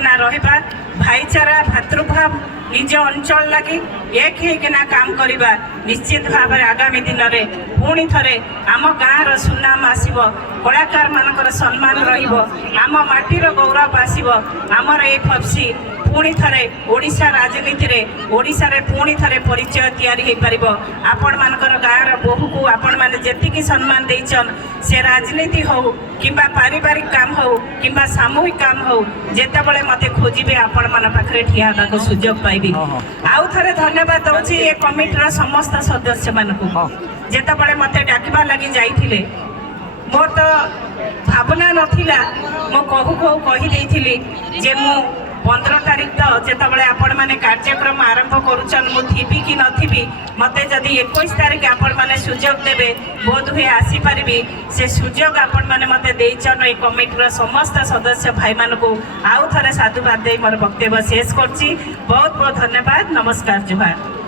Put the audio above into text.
होकिना रहिबा भाईचारा भातृभाव निज अंचल लगी एक होकिना काम करवा निश्चित भाव आगामी दिन में पुणी थे आम गाँव सुनाम आसब कलाकार मानकर सम्मान रम माटीर गौरव आसब आमर ए फप्सी पुणी थे ओडिशा राजनीति रे ओडिशा रे पुणी थे परिचय तैयारी हो पार आपण मानकर गाँव बोहू को आपण मैंने जी सम्मान देचन से राजनीति हो कि पारिवारिक काम हो कि सामूहिक काम हो जिते बड़े मत खोजे आपण मान पाखे ठिया हाँ सुजोग पाइबी आउ थे धन्यवाद दूसरी ये कमिटर समस्त सदस्य मानक जिते बड़े मत डाकवा लगी जाइए मोर तो भावना नाला मो कहू कहू कहीदे जे मु 15 तारीख तो जिते आपण मैंने कार्यक्रम आरंभ करुचन मुझी कि नथी मत जदि 21 तारीख आपण मैंने सुजोग देवे बोध हुए आसीपारि से सुजोग आपण मैंने मत देचन ये कमिटर समस्त सदस्य भाई मानक आउ थे साधुवाद दे मोर वक्तव्य शेष कर बहुत बहुत धन्यवाद नमस्कार जुहार।